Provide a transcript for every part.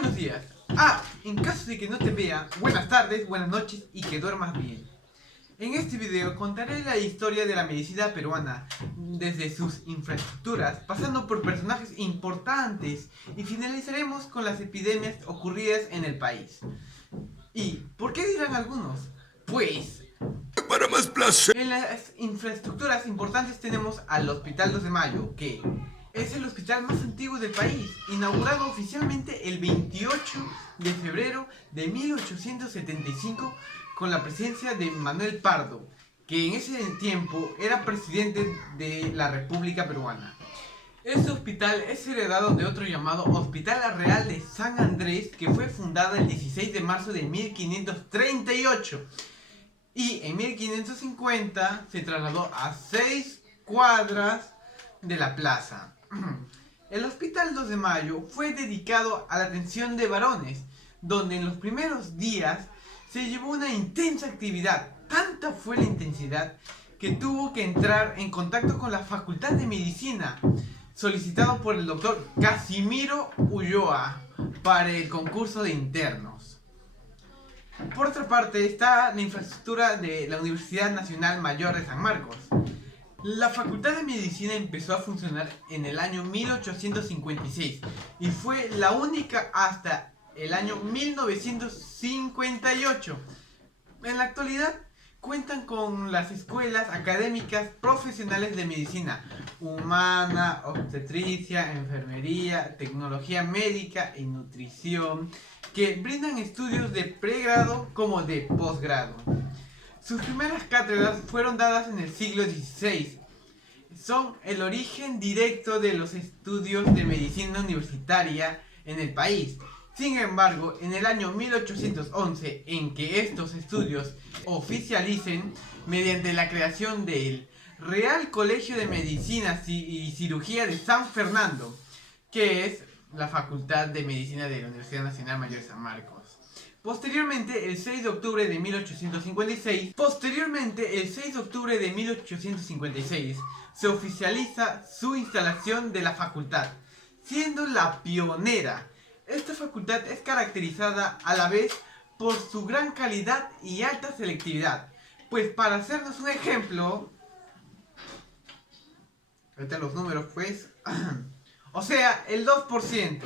Buenos días. En caso de que no te vea, buenas tardes, buenas noches y que duermas bien. En este video contaré la historia de la medicina peruana, desde sus infraestructuras, pasando por personajes importantes y finalizaremos con las epidemias ocurridas en el país. ¿Y por qué dirán algunos? Pues para más placer. en las infraestructuras importantes tenemos al Hospital 2 de Mayo, que es el hospital más antiguo del país, inaugurado oficialmente el 28 de febrero de 1875 con la presencia de Manuel Pardo, que en ese tiempo era presidente de la República Peruana. Este hospital es heredado de otro llamado Hospital Real de San Andrés, que fue fundado el 16 de marzo de 1538 y en 1550 se trasladó a 6 cuadras de la plaza. El Hospital 2 de Mayo fue dedicado a la atención de varones, donde en los primeros días se llevó una intensa actividad. Tanta fue la intensidad que tuvo que entrar en contacto con la Facultad de Medicina, solicitado por el doctor Casimiro Ulloa para el concurso de internos. Por otra parte está la infraestructura de la Universidad Nacional Mayor de San Marcos. La Facultad de Medicina empezó a funcionar en el año 1856 y fue la única hasta el año 1958. En la actualidad cuentan con las escuelas académicas profesionales de medicina humana, obstetricia, enfermería, tecnología médica y nutrición, que brindan estudios de pregrado como de posgrado. Sus primeras cátedras fueron dadas en el siglo XVI. Son el origen directo de los estudios de medicina universitaria en el país. Sin embargo, en el año 1811, en que estos estudios oficialicen mediante la creación del Real Colegio de Medicina y Cirugía de San Fernando, que es la Facultad de Medicina de la Universidad Nacional Mayor de San Marcos. Posteriormente, el 6 de octubre de 1856, se oficializa su instalación de la facultad, siendo la pionera. Esta facultad es caracterizada a la vez por su gran calidad y alta selectividad. Pues para hacernos un ejemplo, ahorita los números pues, o sea, el 2%.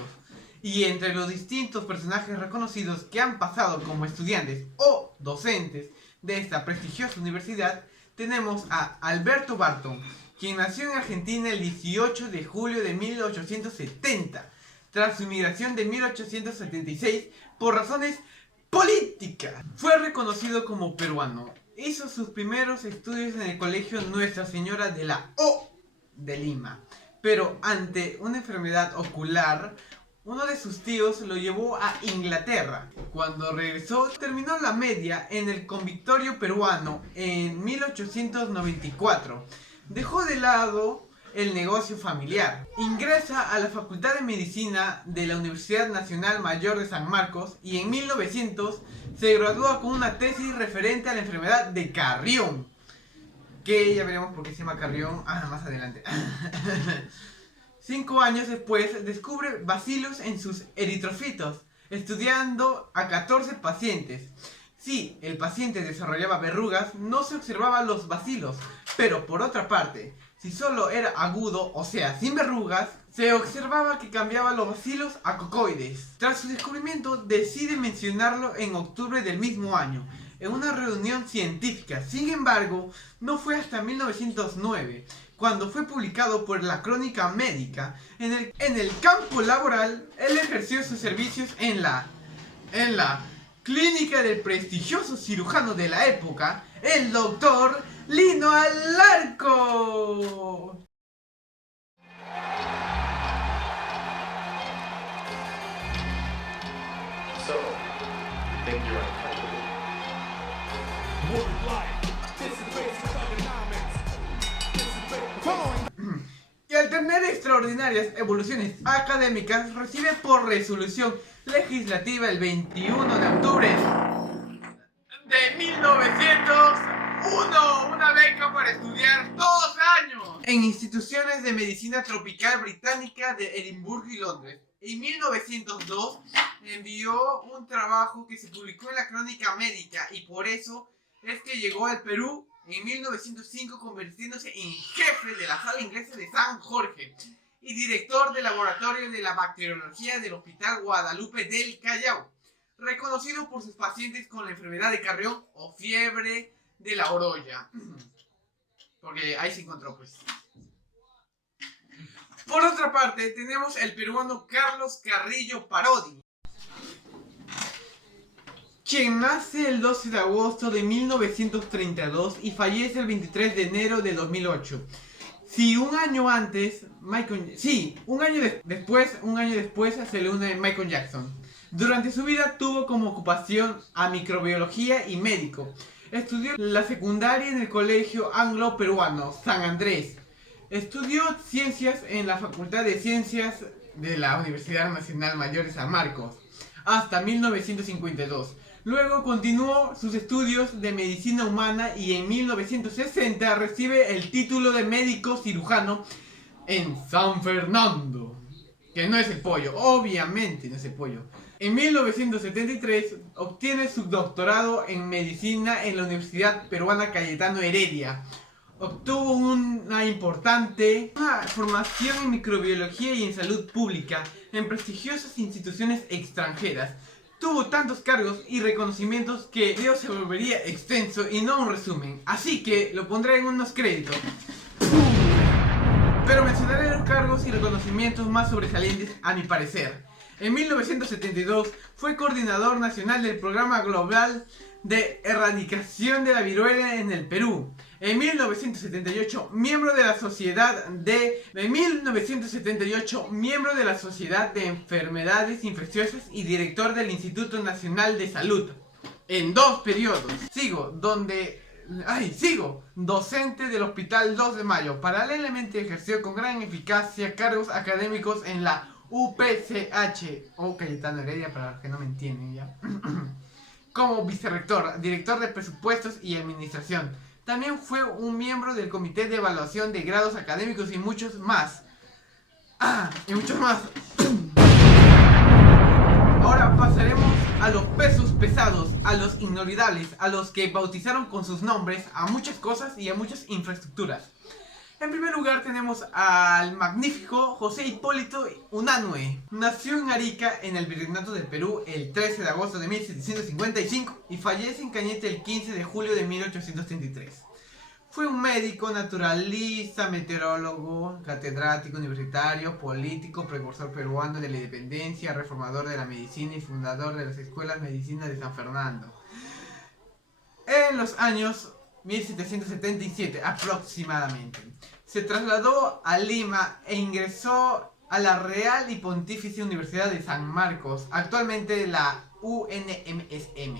Y entre los distintos personajes reconocidos que han pasado como estudiantes o docentes de esta prestigiosa universidad, tenemos a Alberto Barton, quien nació en Argentina el 18 de julio de 1870, tras su migración de 1876 por razones políticas. Fue reconocido como peruano. Hizo sus primeros estudios en el colegio Nuestra Señora de la O de Lima, pero ante una enfermedad ocular, uno de sus tíos lo llevó a Inglaterra. Cuando regresó, terminó la media en el Convictorio peruano en 1894. Dejó de lado el negocio familiar. Ingresa a la Facultad de Medicina de la Universidad Nacional Mayor de San Marcos y en 1900 se gradúa con una tesis referente a la enfermedad de Carrión, que ya veremos por qué se llama Carrión más adelante. 5 años después descubre bacilos en sus eritrocitos, estudiando a 14 pacientes. Si el paciente desarrollaba verrugas, no se observaban los bacilos, pero por otra parte, si solo era agudo, o sea, sin verrugas, se observaba que cambiaba los bacilos a cocoides. Tras su descubrimiento, decide mencionarlo en octubre del mismo año, en una reunión científica. Sin embargo, no fue hasta 1909, cuando fue publicado por la Crónica Médica. En el campo laboral, él ejerció sus servicios en la clínica del prestigioso cirujano de la época, el doctor Lino Alarco. So, you think you're untouchable? Word life. This is basic economics. Y al tener extraordinarias evoluciones académicas, recibe por resolución legislativa el 21 de octubre de 1901 una beca para estudiar 2 años en instituciones de medicina tropical británica de Edimburgo y Londres. En 1902 envió un trabajo que se publicó en la Crónica Médica y por eso es que llegó al Perú en 1905 convirtiéndose en jefe de la sala inglesa de San Jorge y director del laboratorio de la bacteriología del Hospital Guadalupe del Callao, reconocido por sus pacientes con la enfermedad de Carrión o fiebre de la orolla. Porque ahí se encontró, pues. Por otra parte, tenemos el peruano Carlos Carrillo Parodi, quien nace el 12 de agosto de 1932 y fallece el 23 de enero de 2008. Un año después se le une Michael Jackson. Durante su vida tuvo como ocupación a microbiología y médico. Estudió la secundaria en el Colegio Anglo-Peruano San Andrés. Estudió ciencias en la Facultad de Ciencias de la Universidad Nacional Mayor de San Marcos hasta 1952. Luego continuó sus estudios de medicina humana y en 1960 recibe el título de médico cirujano en San Fernando. Que no es el pollo, obviamente no es el pollo. En 1973 obtiene su doctorado en medicina en la Universidad Peruana Cayetano Heredia. Obtuvo una importante formación en microbiología y en salud pública en prestigiosas instituciones extranjeras. Tuvo tantos cargos y reconocimientos que el video se volvería extenso y no un resumen, así que lo pondré en unos créditos. Pero mencionaré los cargos y reconocimientos más sobresalientes a mi parecer. En 1972 fue coordinador nacional del Programa Global de Erradicación de la Viruela en el Perú. En 1978, miembro de la Sociedad de Enfermedades Infecciosas y director del Instituto Nacional de Salud. En 2 periodos. Sigo, docente del Hospital 2 de Mayo. Paralelamente ejerció con gran eficacia cargos académicos en la UPCH, o Cayetano Heredia para los que no me entienden ya. Como vicerrector, director de presupuestos y administración. También fue un miembro del Comité de Evaluación de Grados Académicos y muchos más. Ahora pasaremos a los pesos pesados, a los inolvidables, a los que bautizaron con sus nombres a muchas cosas y a muchas infraestructuras. En primer lugar tenemos al magnífico José Hipólito Unanue. Nació en Arica, en el Virreinato del Perú, el 13 de agosto de 1755 y fallece en Cañete el 15 de julio de 1833. Fue un médico, naturalista, meteorólogo, catedrático universitario, político, precursor peruano de la independencia, reformador de la medicina y fundador de las escuelas de medicina de San Fernando. En los años 1777 aproximadamente, se trasladó a Lima e ingresó a la Real y Pontificia Universidad de San Marcos, actualmente la UNMSM,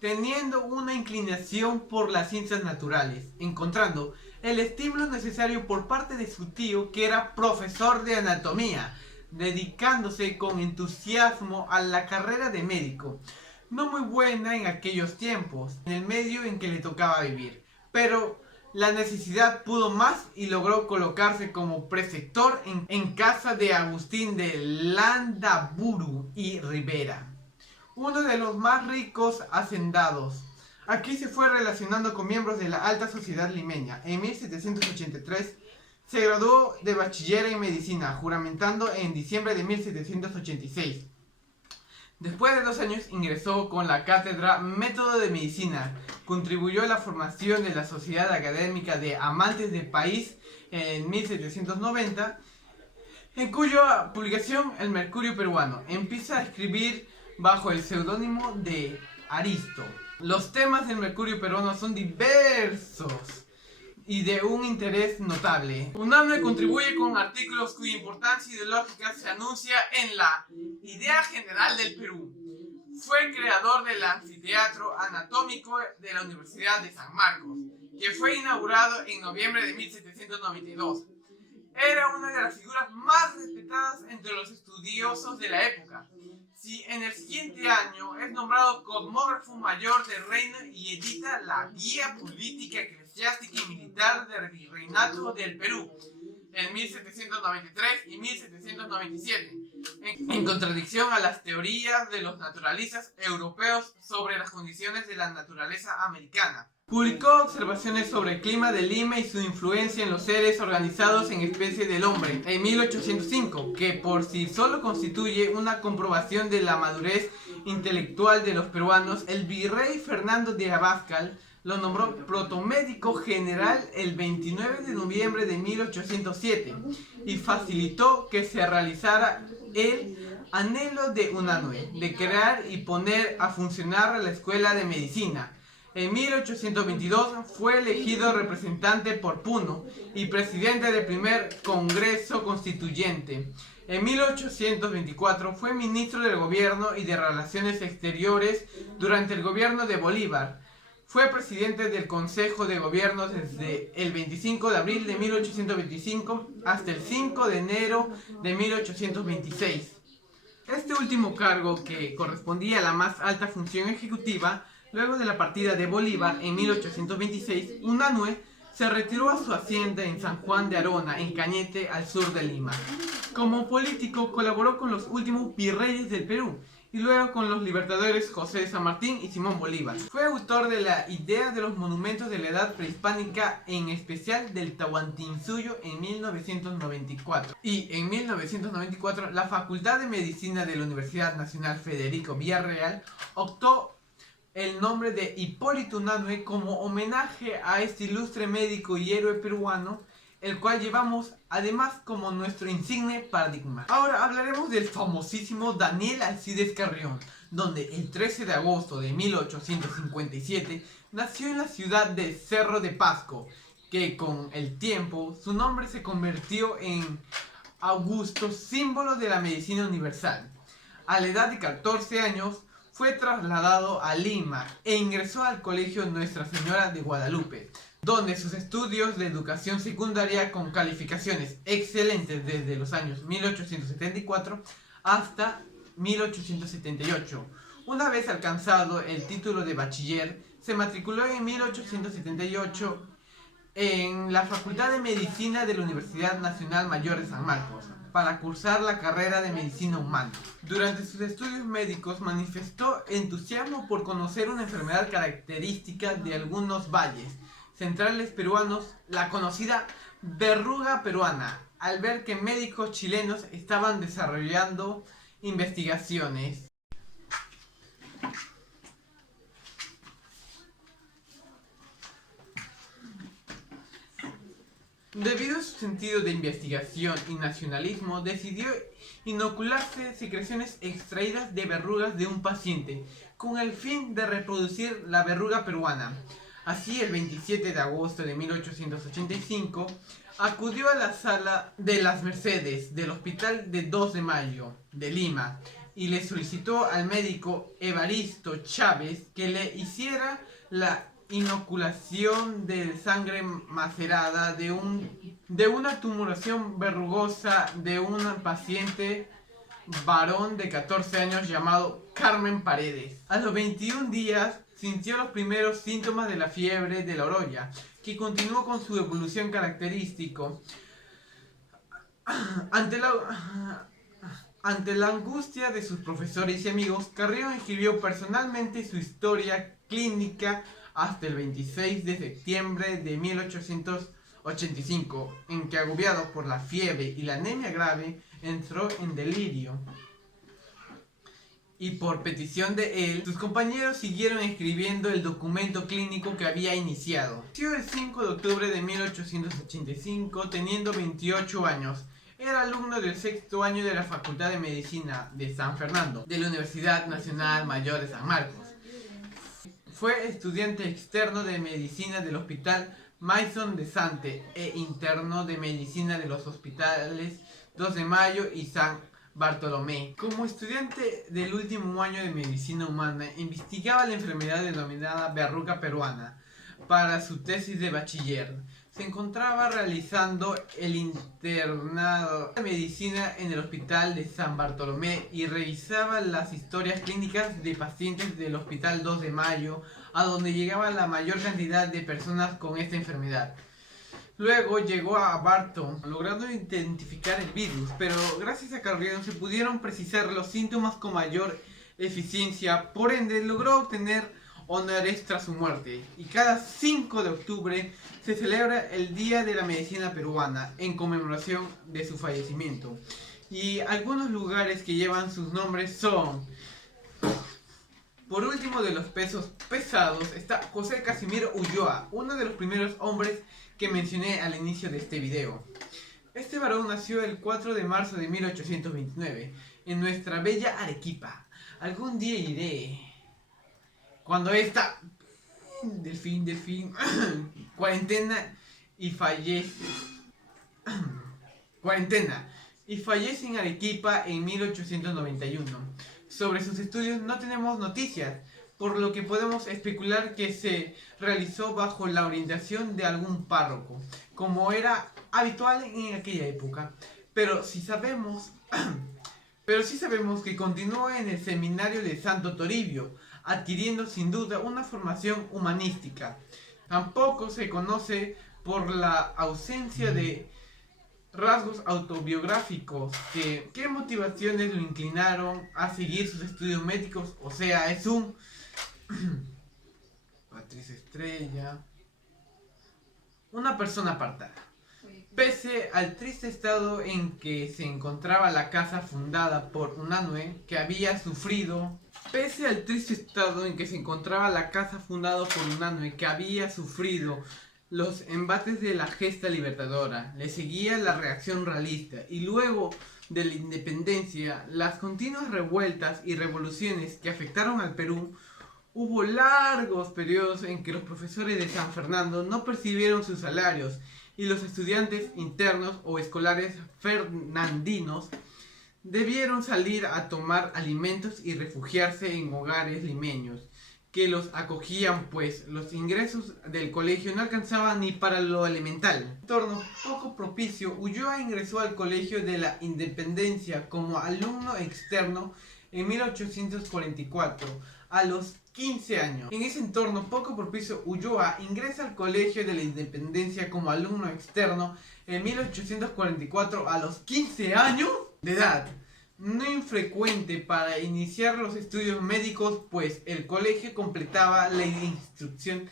teniendo una inclinación por las ciencias naturales, encontrando el estímulo necesario por parte de su tío, que era profesor de anatomía, dedicándose con entusiasmo a la carrera de médico, no muy buena en aquellos tiempos, en el medio en que le tocaba vivir, pero la necesidad pudo más y logró colocarse como preceptor en casa de Agustín de Landaburu y Rivera, uno de los más ricos hacendados. Aquí se fue relacionando con miembros de la alta sociedad limeña. En 1783 se graduó de bachiller en medicina, juramentando en diciembre de 1786. Después de 2 años ingresó con la cátedra Método de Medicina. Contribuyó a la formación de la Sociedad Académica de Amantes del País en 1790, en cuya publicación El Mercurio Peruano empieza a escribir bajo el seudónimo de Aristo. Los temas del Mercurio Peruano son diversos y de un interés notable. Unanue contribuye con artículos cuya importancia ideológica se anuncia en la Idea General del Perú. Fue creador del Anfiteatro Anatómico de la Universidad de San Marcos, que fue inaugurado en noviembre de 1792. Era una de las figuras más respetadas entre los estudiosos de la época. En el siguiente año es nombrado cosmógrafo mayor del reino y edita la Guía Política, Eclesiástica y Militar del Virreinato del Perú en 1793 y 1797. en contradicción a las teorías de los naturalistas europeos sobre las condiciones de la naturaleza americana. Publicó observaciones sobre el clima de Lima y su influencia en los seres organizados en especie del hombre en 1805, que por sí solo constituye una comprobación de la madurez intelectual de los peruanos. El virrey Fernando de Abascal lo nombró protomédico general el 29 de noviembre de 1807 y facilitó que se realizara el anhelo de Unanue de crear y poner a funcionar la escuela de medicina. En 1822 fue elegido representante por Puno y presidente del primer Congreso Constituyente. En 1824 fue ministro del Gobierno y de Relaciones Exteriores durante el gobierno de Bolívar. Fue presidente del Consejo de Gobierno desde el 25 de abril de 1825 hasta el 5 de enero de 1826. Este último cargo, que correspondía a la más alta función ejecutiva, luego de la partida de Bolívar en 1826, Unanue se retiró a su hacienda en San Juan de Arona, en Cañete, al sur de Lima. Como político colaboró con los últimos virreyes del Perú y luego con los libertadores José de San Martín y Simón Bolívar. Fue autor de la idea de los monumentos de la edad prehispánica, en especial del Tahuantinsuyo en 1994. Y en 1994 la Facultad de Medicina de la Universidad Nacional Federico Villarreal optó el nombre de Hipólito Unanue como homenaje a este ilustre médico y héroe peruano, el cual llevamos además como nuestro insigne paradigma. Ahora hablaremos del famosísimo Daniel Alcides Carrión, donde el 13 de agosto de 1857 nació en la ciudad de Cerro de Pasco, que con el tiempo su nombre se convirtió en Augusto, símbolo de la medicina universal. A la edad de 14 años fue trasladado a Lima e ingresó al colegio Nuestra Señora de Guadalupe, donde sus estudios de educación secundaria con calificaciones excelentes desde los años 1874 hasta 1878. Una vez alcanzado el título de bachiller, se matriculó en 1878 en la Facultad de Medicina de la Universidad Nacional Mayor de San Marcos, para cursar la carrera de Medicina Humana. Durante sus estudios médicos manifestó entusiasmo por conocer una enfermedad característica de algunos valles centrales peruanos, la conocida verruga peruana, al ver que médicos chilenos estaban desarrollando investigaciones. Debido a su sentido de investigación y nacionalismo, decidió inocularse secreciones extraídas de verrugas de un paciente, con el fin de reproducir la verruga peruana. Así, el 27 de agosto de 1885, acudió a la sala de las Mercedes del Hospital de 2 de Mayo de Lima y le solicitó al médico Evaristo Chávez que le hiciera la inoculación de sangre macerada de una tumoración verrugosa de un paciente varón de 14 años llamado Carmen Paredes. A los 21 días sintió los primeros síntomas de la fiebre de la orolla, que continuó con su evolución característica. Ante la angustia de sus profesores y amigos, Carrión escribió personalmente su historia clínica hasta el 26 de septiembre de 1885, en que, agobiado por la fiebre y la anemia grave, entró en delirio. Y por petición de él, sus compañeros siguieron escribiendo el documento clínico que había iniciado. Nació el 5 de octubre de 1885, teniendo 28 años. Era alumno del sexto año de la Facultad de Medicina de San Fernando, de la Universidad Nacional Mayor de San Marcos. Fue estudiante externo de medicina del Hospital Maison de Sante e interno de medicina de los hospitales 2 de Mayo y San Bartolomé. Como estudiante del último año de medicina humana, investigaba la enfermedad denominada verruga peruana. Para su tesis de bachiller, se encontraba realizando el internado de medicina en el Hospital de San Bartolomé y revisaba las historias clínicas de pacientes del Hospital 2 de Mayo, a donde llegaba la mayor cantidad de personas con esta enfermedad. Luego llegó a Barton, logrando identificar el virus, pero gracias a Carrión se pudieron precisar los síntomas con mayor eficiencia, por ende logró obtener honores tras su muerte. Y cada 5 de octubre se celebra el Día de la Medicina Peruana en conmemoración de su fallecimiento. Y algunos lugares que llevan sus nombres son... Por último, de los pesos pesados está José Casimiro Ulloa, uno de los primeros hombres que mencioné al inicio de este video. Este varón nació el 4 de marzo de 1829 en nuestra bella Arequipa. Algún día iré. Cuando esta delfín cuarentena y fallece en Arequipa en 1891. Sobre sus estudios no tenemos noticias, por lo que podemos especular que se realizó bajo la orientación de algún párroco, como era habitual en aquella época. Pero sí sabemos que continuó en el seminario de Santo Toribio, adquiriendo sin duda una formación humanística. Tampoco se conoce por la ausencia de rasgos autobiográficos qué motivaciones lo inclinaron a seguir sus estudios médicos. O sea, es un Patricia Estrella, una persona apartada. Pese al triste estado en que se encontraba la casa fundada por Unanue, que había sufrido los embates de la gesta libertadora, le seguía la reacción realista, y luego de la independencia, las continuas revueltas y revoluciones que afectaron al Perú, hubo largos periodos en que los profesores de San Fernando no percibieron sus salarios, y los estudiantes internos o escolares fernandinos debieron salir a tomar alimentos y refugiarse en hogares limeños que los acogían, pues los ingresos del colegio no alcanzaban ni para lo elemental. En un entorno poco propicio, Ulloa ingresó al Colegio de la Independencia como alumno externo en 1844, a los 15 años. En ese entorno poco propicio, Ulloa ingresa al Colegio de la Independencia como alumno externo en 1844, a los 15 años de edad. No infrecuente para iniciar los estudios médicos, pues el colegio completaba la instrucción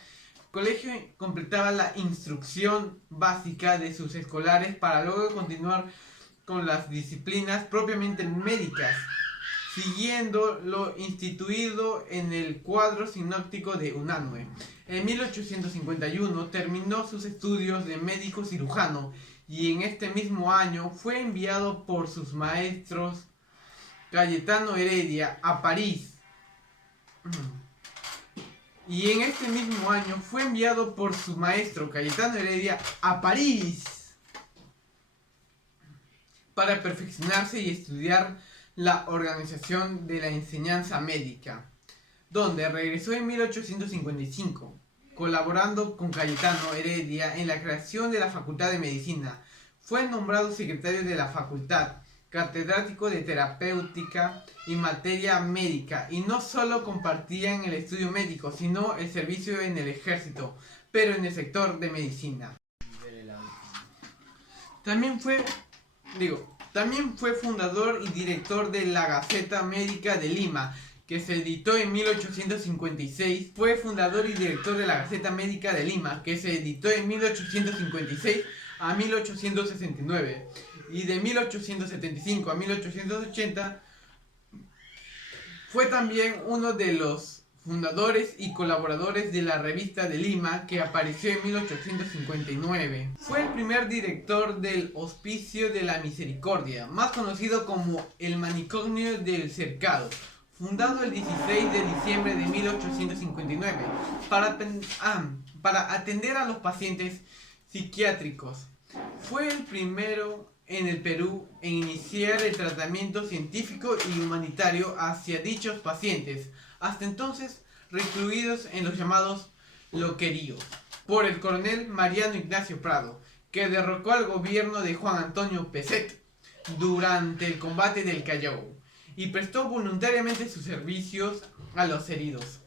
básica de sus escolares para luego continuar con las disciplinas propiamente médicas, siguiendo lo instituido en el cuadro sinóptico de Unanue. En 1851 terminó sus estudios de médico cirujano y en este mismo año fue enviado por sus maestros Cayetano Heredia a París. Para perfeccionarse y estudiar la organización de la enseñanza médica, donde regresó en 1855, colaborando con Cayetano Heredia en la creación de la Facultad de Medicina. Fue nombrado secretario de la facultad, catedrático de terapéutica y materia médica, y no solo compartían el estudio médico, sino el servicio en el ejército, pero en el sector de medicina. También fue fundador y director de la Gaceta Médica de Lima, que se editó en 1856. Fue fundador y director de la Gaceta Médica de Lima, que se editó en 1856 a 1869. Y de 1875 a 1880 fue también uno de los fundadores y colaboradores de la Revista de Lima, que apareció en 1859. Fue el primer director del Hospicio de la Misericordia, más conocido como el Manicomio del Cercado, fundado el 16 de diciembre de 1859 para atender a los pacientes psiquiátricos. Fue el primero en el Perú en iniciar el tratamiento científico y humanitario hacia dichos pacientes, hasta entonces recluidos en los llamados loqueríos, por el coronel Mariano Ignacio Prado, que derrocó al gobierno de Juan Antonio Pezet durante el combate del Callao y prestó voluntariamente sus servicios a los heridos.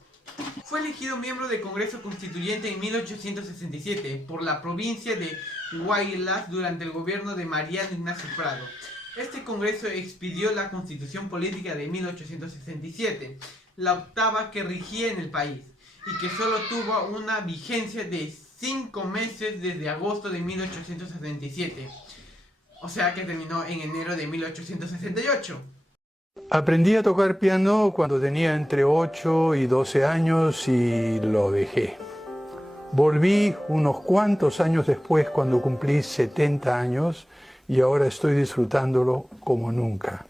Fue elegido miembro del Congreso Constituyente en 1867 por la provincia de Huaylas durante el gobierno de Mariano Ignacio Prado. Este congreso expidió la Constitución Política de 1867, la octava que rigía en el país, y que solo tuvo una vigencia de 5 meses desde agosto de 1867. O sea que terminó en enero de 1868. Aprendí a tocar piano cuando tenía entre 8 y 12 años y lo dejé. Volví unos cuantos años después cuando cumplí 70 años y ahora estoy disfrutándolo como nunca.